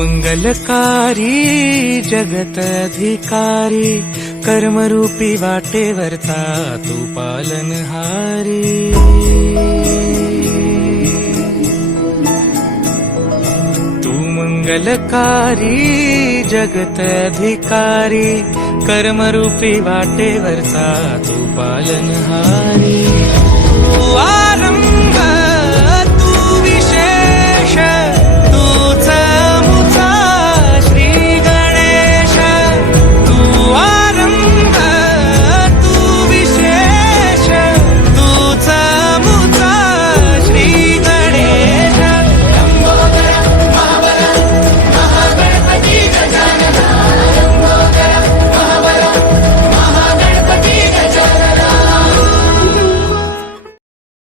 मंगलकारी जगत अधिकारी, कर्मरूपी वाटेवरचा तू पालनहारी। तू मंगलकारी जगत अधिकारी, कर्मरूपी वाटेवरचा तू पालनहारी। तू